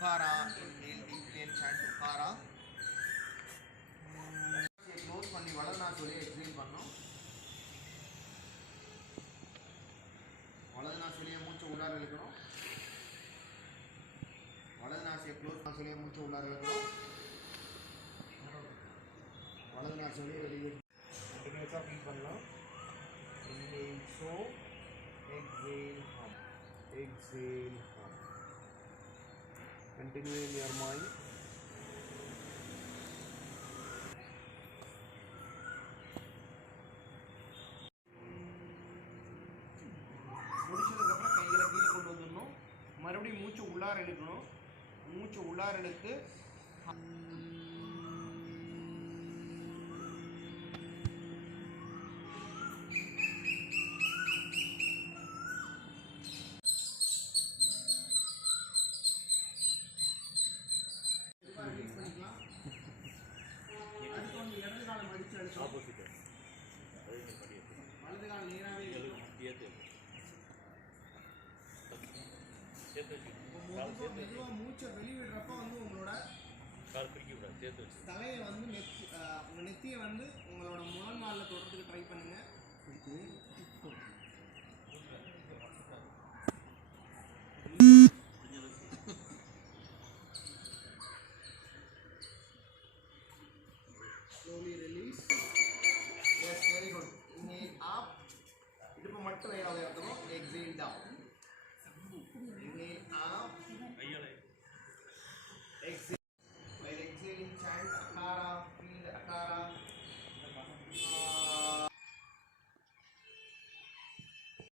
Ukara, inhale deeply and chant Ukara. Close பண்ணி வலதுநாசியை exhale பண்ணோம். வலதுநாசியை மூச்சு உள்ளார இழுக்கணும். வலதுநாசியை க்ளோஸ் நாசியை மூச்சு உள்ளார இழுக்கணும். வலதுநாசியை வெளியே கண்டினியூஸாக ஃபீல் பண்ணலாம். Inhale so, exhale hum. Exhale hum. Continue in your mind. முடிச்சதுக்கப்புறம் கைகளை கீழே கொண்டு வந்துடணும். மறுபடியும் மூச்சு உள்ளார இழுக்கணும். மூச்சு உள்ளார இழுத்து ரிலீஸ் பண்ணிக்கலாம். அடுத்து வந்து இடது காலம் அடிச்சு அடிச்சோம். வலது காலம் நேராகவே இருக்கும். மெதுவாக மூச்சை வெளியிடுறப்ப வந்து உங்களோட தலையை வந்து உங்கள் நெத்தியை வந்து உங்களோட முழங்காலில் தொடுறதுக்கு ட்ரை பண்ணுங்கள்.